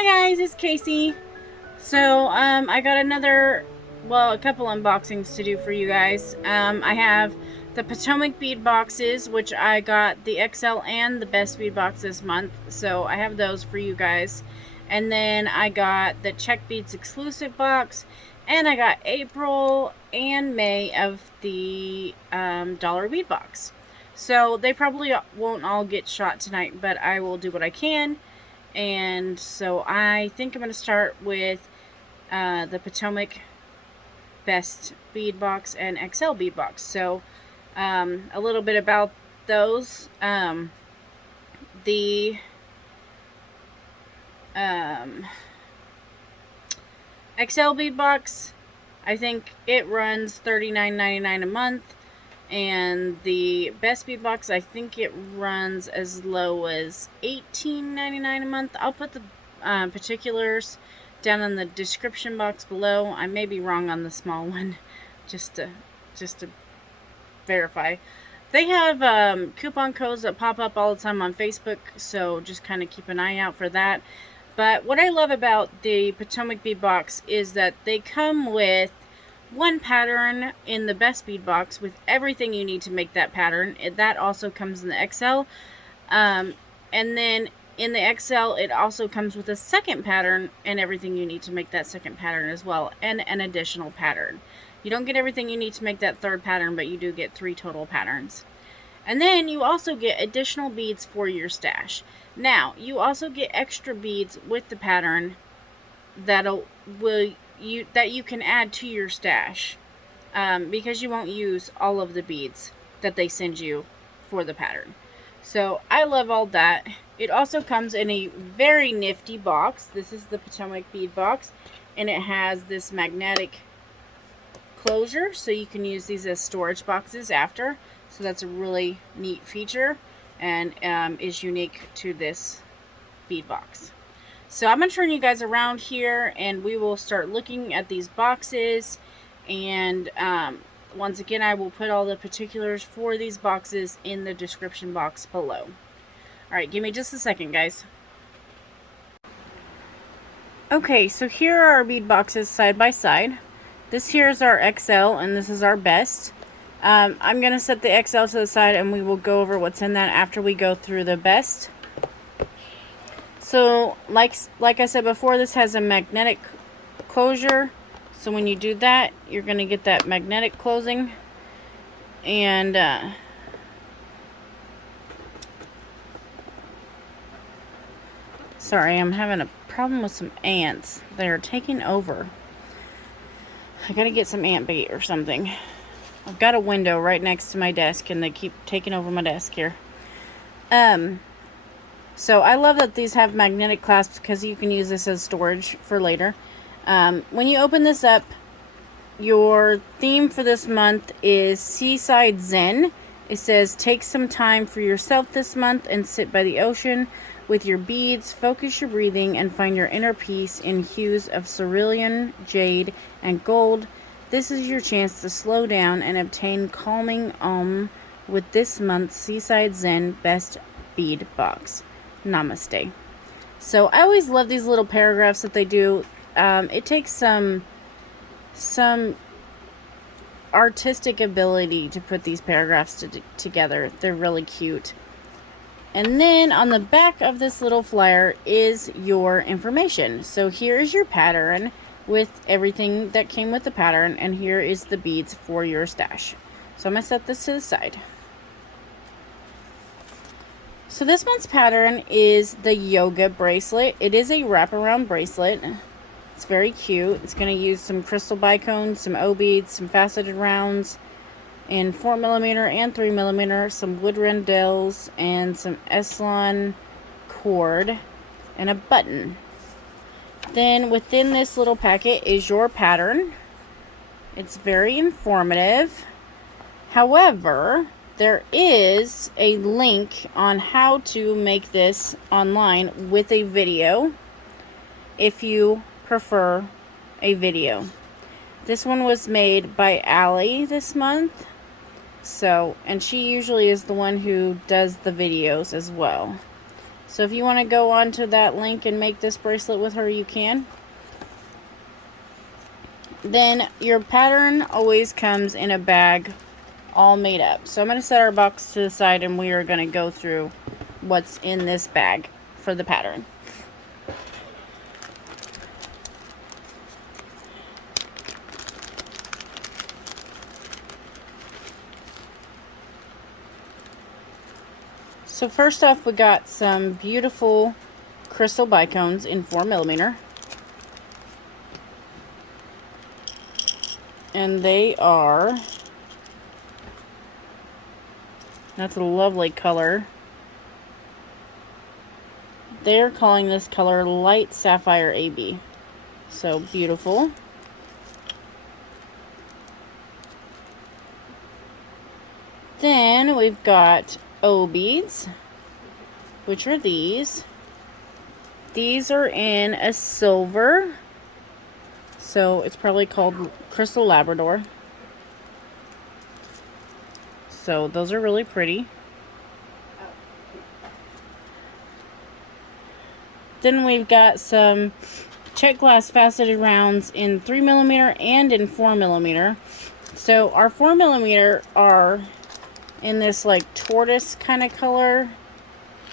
Hi guys, it's Casey. So I got a couple unboxings to do for you guys. I have the Potomac bead boxes, which I got the XL and the best bead box this month, so I have those for you guys. And then I got the Czech Beads exclusive box, and I got April and May of the dollar bead box. So they probably won't all get shot tonight, but I will do what I can. And so I think I'm going to start with the Potomac Best Bead Box and XL Bead Box. So a little bit about those. The XL Bead Box, I think it runs $39.99 a month. And the best bead box, I think it runs as low as $18.99 a month. I'll put the particulars down in the description box below. I may be wrong on the small one, just to verify. They have coupon codes that pop up all the time on Facebook, so just kind of keep an eye out for that. But what I love about the Potomac bead box is that they come with one pattern in the best bead box with everything you need to make that pattern. That also comes in the XL. And then in the XL, it also comes with a second pattern and everything you need to make that second pattern as well, and an additional pattern. You don't get everything you need to make that third pattern, but you do get 3 total patterns. And then you also get additional beads for your stash. Now, you also get extra beads with the pattern that you can add to your stash, because you won't use all of the beads that they send you for the pattern. So I love all that. It also comes in a very nifty box. This is the Potomac bead box, and it has this magnetic closure, so you can use these as storage boxes after. So that's a really neat feature, and is unique to this bead box. So I'm going to turn you guys around here, and we will start looking at these boxes. And once again, I will put all the particulars for these boxes in the description box below. Alright, give me just a second, guys. Okay, so here are our bead boxes side by side. This here is our XL, and this is our best. I'm going to set the XL to the side, and we will go over what's in that after we go through the best. So, like I said before, this has a magnetic closure. So when you do that, you're going to get that magnetic closing. And sorry, I'm having a problem with some ants. They're taking over. I got to get some ant bait or something. I've got a window right next to my desk, and they keep taking over my desk here. So I love that these have magnetic clasps, because you can use this as storage for later. When you open this up, your theme for this month is Seaside Zen. It says, take some time for yourself this month and sit by the ocean with your beads, focus your breathing, and find your inner peace in hues of cerulean, jade, and gold. This is your chance to slow down and obtain calming with this month's Seaside Zen Best Bead Box. Namaste. So I always love these little paragraphs that they do. It takes some artistic ability to put these paragraphs together. They're really cute. And then on the back of this little flyer is your information. So here is your pattern with everything that came with the pattern, and here is the beads for your stash. So I'm going to set this to the side. So this month's pattern is the yoga bracelet. It is a wraparound bracelet. It's very cute. It's going to use some crystal bicones, some O beads, some faceted rounds in 4mm and 3mm, some wood rondelles, and some Eslon cord, and a button. Then within this little packet is your pattern. It's very informative. However, there is a link on how to make this online with a video, if you prefer a video. This one was made by Allie this month. So, and she usually is the one who does the videos as well. So if you want to go onto that link and make this bracelet with her, you can. Then your pattern always comes in a bag all made up. So I'm going to set our box to the side and we are going to go through what's in this bag for the pattern. So first off, we got some beautiful crystal bicones in 4mm. And they are, that's a lovely color. They're calling this color Light Sapphire AB. So beautiful. Then we've got O beads, which are these. These are in a silver, so it's probably called Crystal Labrador. So those are really pretty. Then we've got some Czech glass faceted rounds in 3mm and in 4mm. So our 4mm are in this like tortoise kind of color.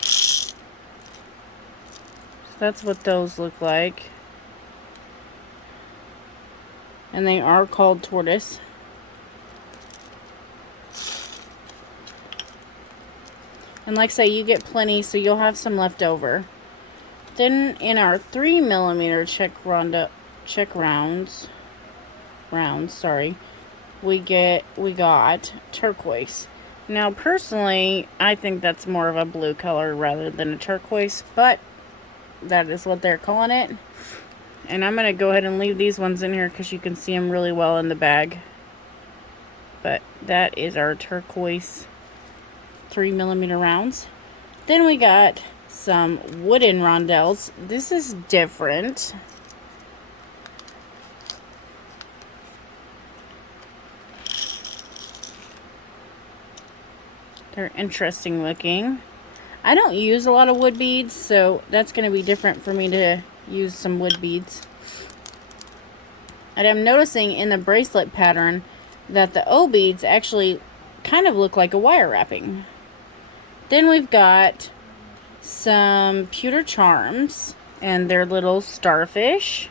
So that's what those look like. And they are called tortoise. And like I say, you get plenty, so you'll have some left over. Then in our 3mm Czech rounds, we got turquoise. Now personally, I think that's more of a blue color rather than a turquoise, but that is what they're calling it. And I'm going to go ahead and leave these ones in here because you can see them really well in the bag. But that is our turquoise 3mm rounds. Then we got some wooden rondelles. This is different. They're interesting looking. I don't use a lot of wood beads, so that's going to be different for me to use some wood beads. And I'm noticing in the bracelet pattern that the O beads actually kind of look like a wire wrapping. Then we've got some pewter charms, and they're little starfish.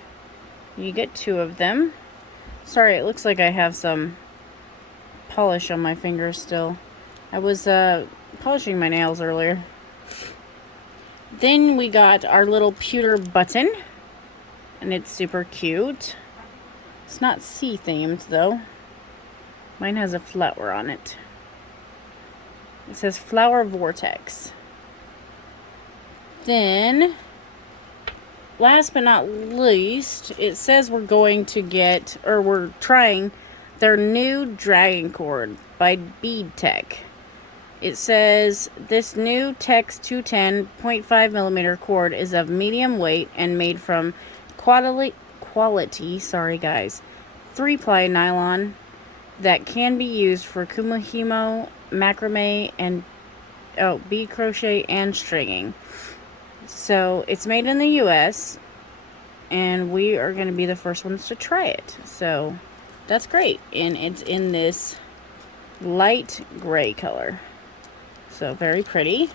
You get 2 of them. Sorry, it looks like I have some polish on my fingers still. I was polishing my nails earlier. Then we got our little pewter button, and it's super cute. It's not sea themed though. Mine has a flower on it. It says Flower Vortex. Then, last but not least, it says we're going to get, or we're trying, their new dragon cord by Bead Tech. It says this new Tex 210.5mm cord is of medium weight and made from quality, 3-ply nylon that can be used for kumihimo, macrame, and bead crochet and stringing. So it's made in the US, and we are going to be the first ones to try it. So that's great, and it's in this light gray color. So very pretty.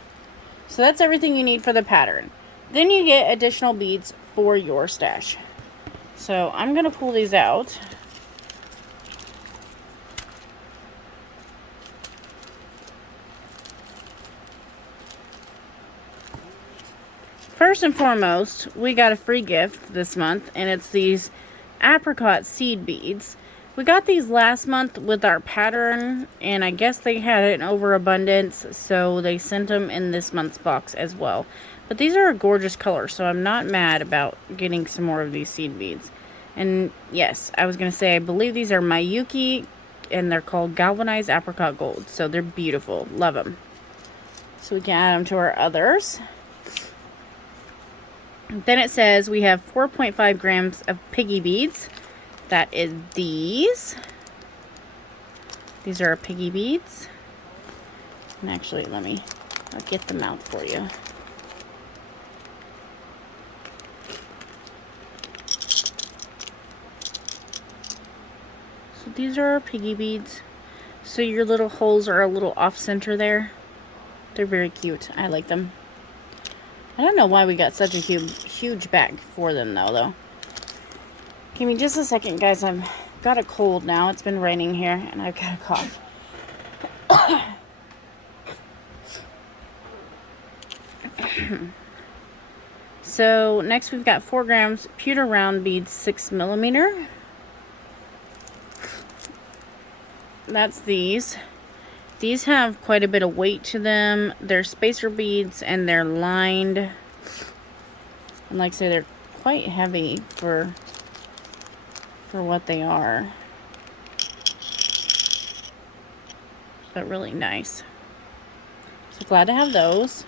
So that's everything you need for the pattern. Then you get additional beads for your stash. So I'm going to pull these out. First and foremost, we got a free gift this month, and it's these apricot seed beads. We got these last month with our pattern, and I guess they had it in overabundance, so they sent them in this month's box as well. But these are a gorgeous color, so I'm not mad about getting some more of these seed beads. And yes, I was going to say, I believe these are Miyuki, and they're called Galvanized Apricot Gold. So they're beautiful. Love them. So we can add them to our others. Then it says we have 4.5 grams of Piggy Beads. That is these. These are our Piggy Beads. And actually, I'll get them out for you. these are our Piggy Beads. So your little holes are a little off center there. They're very cute. I like them. I don't know why we got such a huge bag for them though. Give me just a second, guys. I've got a cold now. It's been raining here and I've got a cough. So next we've got 4 grams pewter round beads, 6mm. That's these. These have quite a bit of weight to them. They're spacer beads and they're lined. And like I say, they're quite heavy for what they are. But really nice. So glad to have those.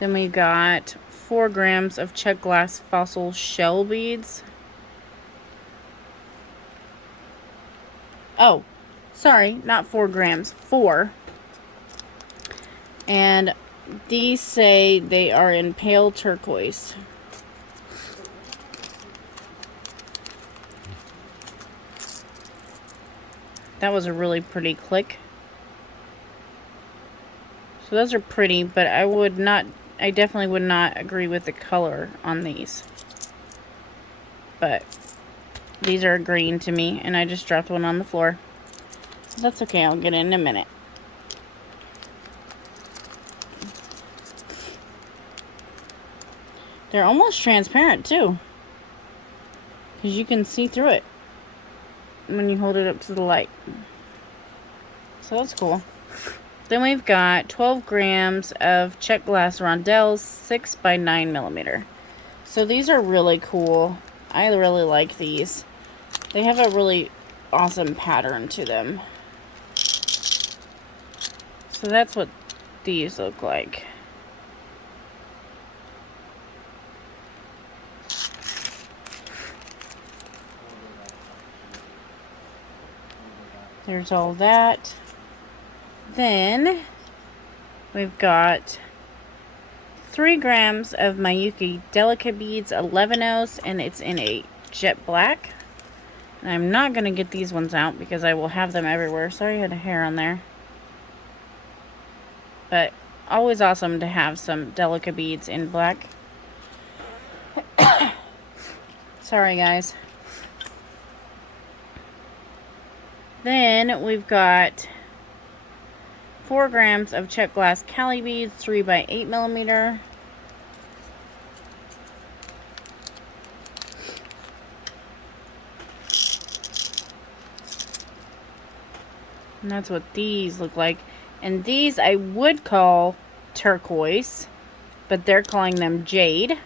Then we got 4 grams of Czech glass fossil shell beads. Oh, sorry, not 4 grams, 4. And these say they are in pale turquoise. That was a really pretty click. So those are pretty, but I definitely would not agree with the color on these. But these are green to me, and I just dropped one on the floor. That's okay, I'll get it in a minute. They're almost transparent too, because you can see through it when you hold it up to the light. So that's cool. Then we've got 12 grams of Czech glass rondelles, 6 by 9mm. So these are really cool. I really like these. They have a really awesome pattern to them. So that's what these look like. There's all that. Then we've got 3 grams of Mayuki Delica beads, 11/0, and it's in a jet black. And I'm not going to get these ones out because I will have them everywhere. Sorry I had a hair on there. But always awesome to have some Delica beads in black. Sorry guys. Then we've got 4 grams of Czech glass Cali beads, 3 by 8mm. And that's what these look like. And these I would call turquoise, but they're calling them jade.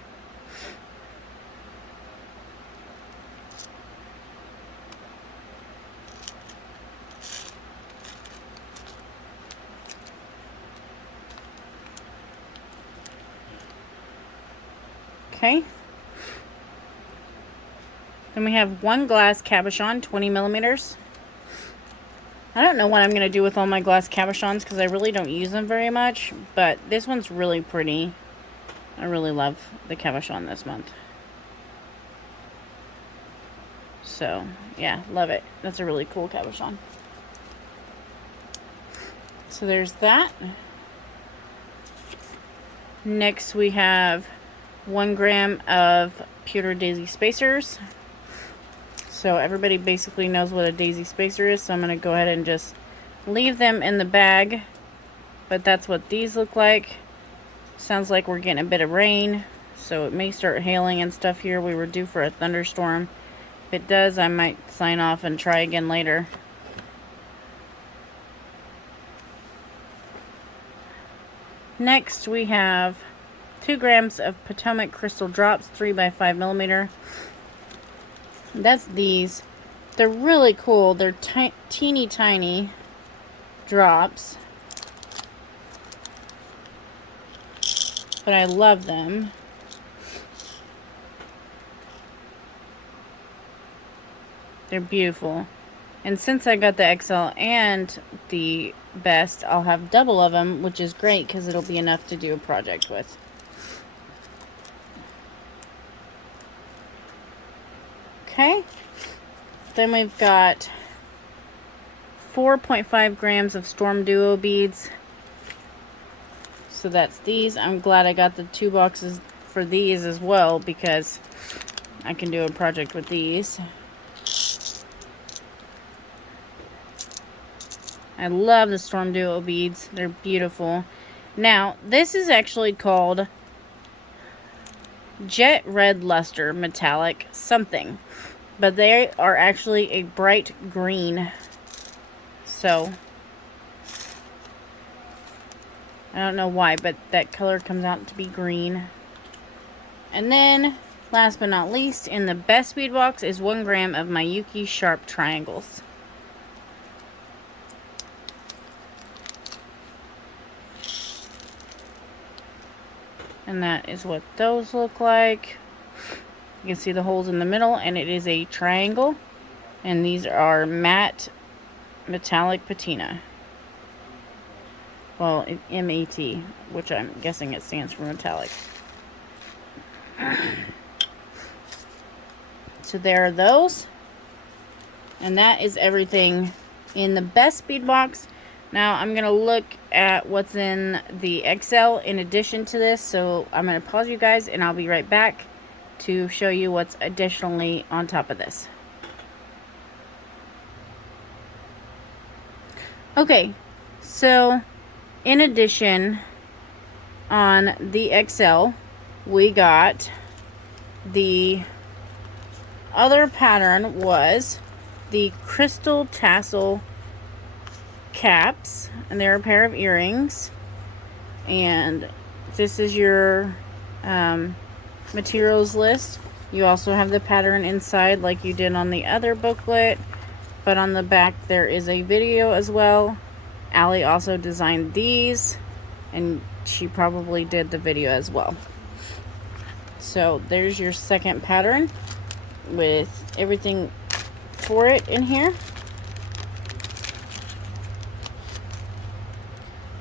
Okay. Then we have 1 glass Cabochon, 20mm. I don't know what I'm going to do with all my glass Cabochons because I really don't use them very much. But this one's really pretty. I really love the Cabochon this month. So, yeah, love it. That's a really cool Cabochon. So there's that. Next we have 1 gram of pewter daisy spacers. So everybody basically knows what a daisy spacer is, so I'm going to go ahead and just leave them in the bag. But that's what these look like. Sounds like we're getting a bit of rain, so it may start hailing and stuff here. We were due for a thunderstorm. If it does, I might sign off and try again later. Next we have 2 grams of Potomac crystal drops, 3 by 5mm. That's these. They're really cool. They're teeny tiny drops, but I love them. They're beautiful. And since I got the XL and the best, I'll have double of them, which is great because it'll be enough to do a project with. Okay. Then we've got 4.5 grams of Storm Duo beads. So that's these. I'm glad I got the 2 boxes for these as well, because I can do a project with these. I love the Storm Duo beads. They're beautiful. Now, this is actually called Jet Red Luster Metallic something. But they are actually a bright green. So, I don't know why, but that color comes out to be green. And then, last but not least, in the best bead box is 1 gram of my Yuki Sharp Triangles. And that is what those look like. You can see the holes in the middle, and it is a triangle. And these are matte metallic patina. Well, M-E-T, which I'm guessing it stands for metallic. So there are those. And that is everything in the best bead box. Now I'm going to look at what's in the XL in addition to this. So I'm going to pause you guys and I'll be right back to show you what's additionally on top of this. Okay, so in addition on the XL, we got the other pattern was the crystal tassel caps, and they're a pair of earrings, and this is your materials list. You also have the pattern inside like you did on the other booklet, but on the back there is a video as well. Allie also designed these, and she probably did the video as well. So there's your second pattern with everything for it in here.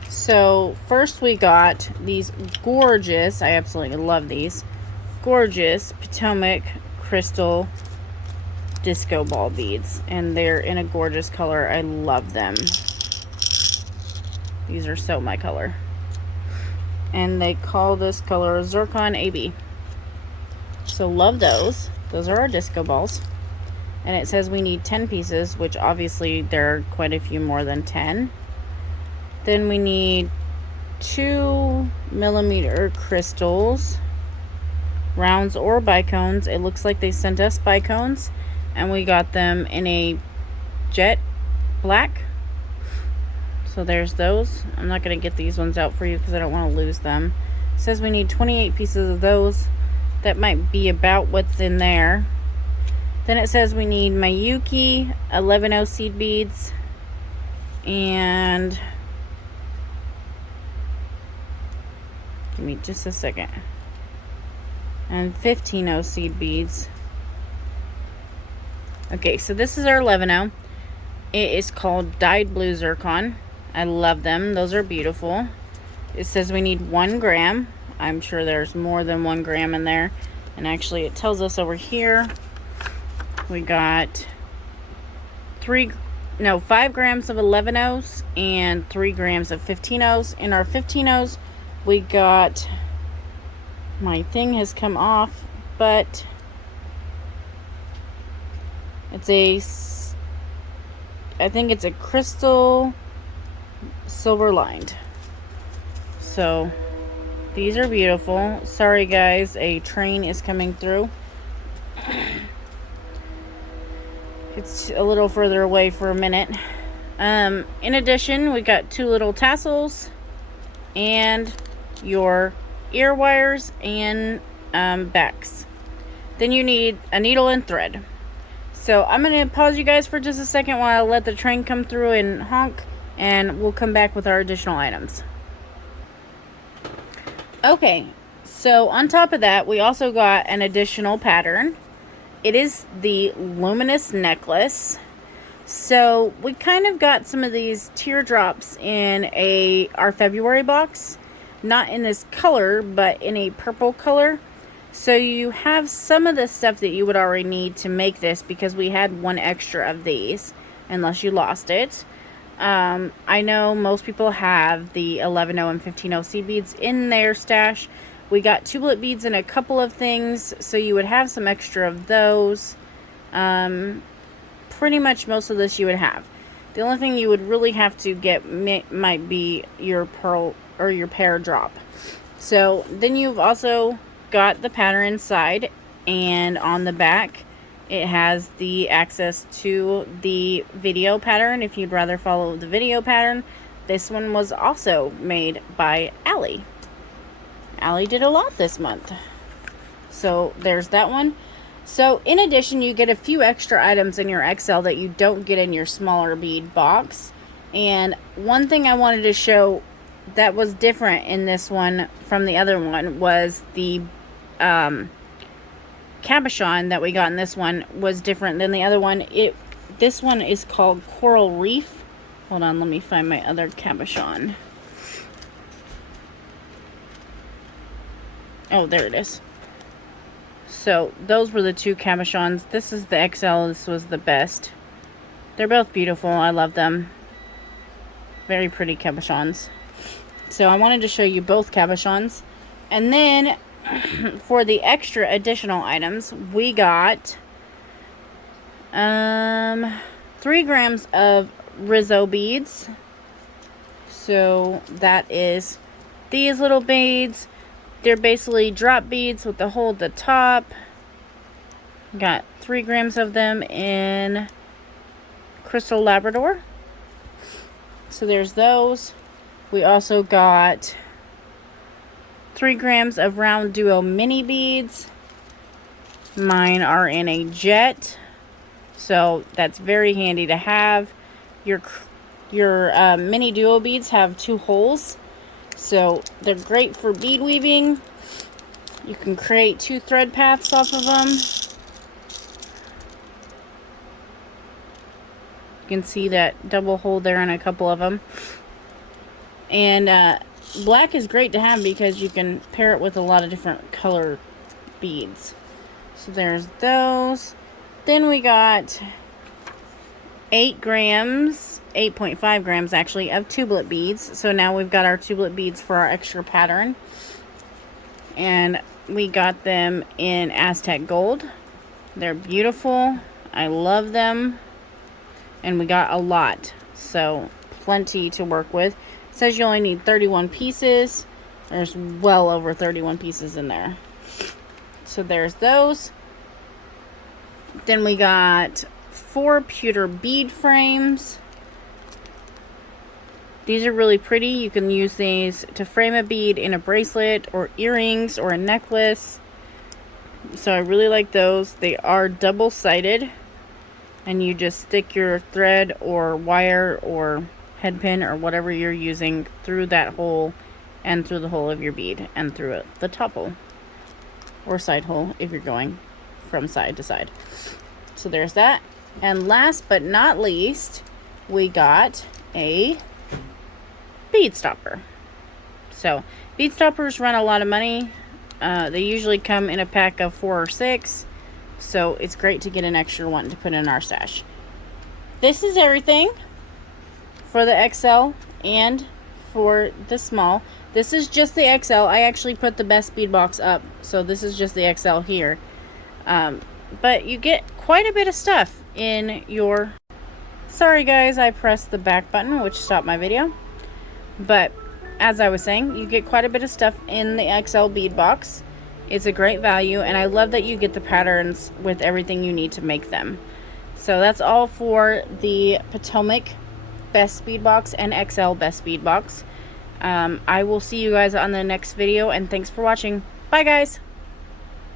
So first we got these gorgeous, I absolutely love these, gorgeous Potomac crystal disco ball beads. And they're in a gorgeous color. I love them. These are so my color. And they call this color Zircon AB. So love those. Those are our disco balls. And it says we need 10 pieces, which obviously there are quite a few more than 10. Then we need 2mm crystals, rounds or bicones. It looks like they sent us bicones, and we got them in a jet black. So there's those. I'm not going to get these ones out for you because I don't want to lose them. It says we need 28 pieces of those. That might be about what's in there. Then it says we need my Yuki 11-0 seed beads, and give me just a second, and 15-0 seed beads. Okay, so this is our 11-0. It is called Dyed Blue Zircon. I love them. Those are beautiful. It says we need 1 gram. I'm sure there's more than 1 gram in there. And actually it tells us over here we got 5 grams of 11-0s and 3 grams of 15-0s. In our 15-0s we got, my thing has come off, but it's I think it's a crystal silver lined. So these are beautiful. Sorry guys, a train is coming through. It's a little further away for a minute. In addition, we got 2 little tassels and your ear wires and backs. Then you need a needle and thread. So I'm going to pause you guys for just a second while I let the train come through and honk, and we'll come back with our additional items. Okay, so on top of that, we also got an additional pattern. It is the Luminous Necklace. So we kind of got some of these teardrops in our February box. Not in this color, but in a purple color. So you have some of the stuff that you would already need to make this, because we had one extra of these, unless you lost it. I know most people have the 11.0 and 15.0 seed beads in their stash. We got tubelet beads in a couple of things, so you would have some extra of those. Pretty much most of this you would have. The only thing you would really have to get might be your pearl or your pear drop. So then you've also got the pattern inside, and on the back it has the access to the video pattern if you'd rather follow the video pattern. This one was also made by Allie. Allie did a lot this month. So there's that one. So in addition, you get a few extra items in your XL that you don't get in your smaller bead box. And one thing I wanted to show that was different in this one from the other one was the Cabochon that we got in this one was different than the other one. This one is called Coral Reef. Hold on, let me find my other Cabochon. Oh, there it is. So those were the two Cabochons. This is the XL. This was the best. They're both beautiful. I love them. Very pretty Cabochons. So I wanted to show you both Cabochons. And then for the extra additional items, we got 3 grams of Rizzo beads. So that is these little beads. They're basically drop beads with the hole at the top. Got 3 grams of them in Crystal Labrador. So there's those. We also got 3 grams of Round Duo mini beads. Mine are in a jet, so that's very handy to have. Your mini duo beads have 2 holes, so they're great for bead weaving. You can create 2 thread paths off of them. You can see that double hole there in a couple of them. And black is great to have because you can pair it with a lot of different color beads. So there's those. Then we got 8 grams, 8.5 grams actually, of Tubelet beads. So now we've got our Tubelet beads for our extra pattern. And we got them in Aztec Gold. They're beautiful. I love them. And we got a lot. So plenty to work with. It says you only need 31 pieces. There's well over 31 pieces in there. So there's those. Then we got 4 pewter bead frames. These are really pretty. You can use these to frame a bead in a bracelet or earrings or a necklace. So I really like those. They are double-sided, and you just stick your thread or wire or head pin or whatever you're using through that hole and through the hole of your bead and through it, the top hole or side hole if you're going from side to side. So there's that. And last but not least, we got a bead stopper. So bead stoppers run a lot of money. They usually come in a pack of 4 or 6, so it's great to get an extra one to put in our stash. This is everything for the XL and for the small. This is just the XL. I actually put the best bead box up, so this is just the XL here. But you get quite a bit of stuff in your... Sorry guys, I pressed the back button, which stopped my video. But as I was saying, you get quite a bit of stuff in the XL bead box. It's a great value, and I love that you get the patterns with everything you need to make them. So that's all for the Potomac Best Bead Box and XL Best Bead Box. I will see you guys on the next video, and thanks for watching. Bye guys!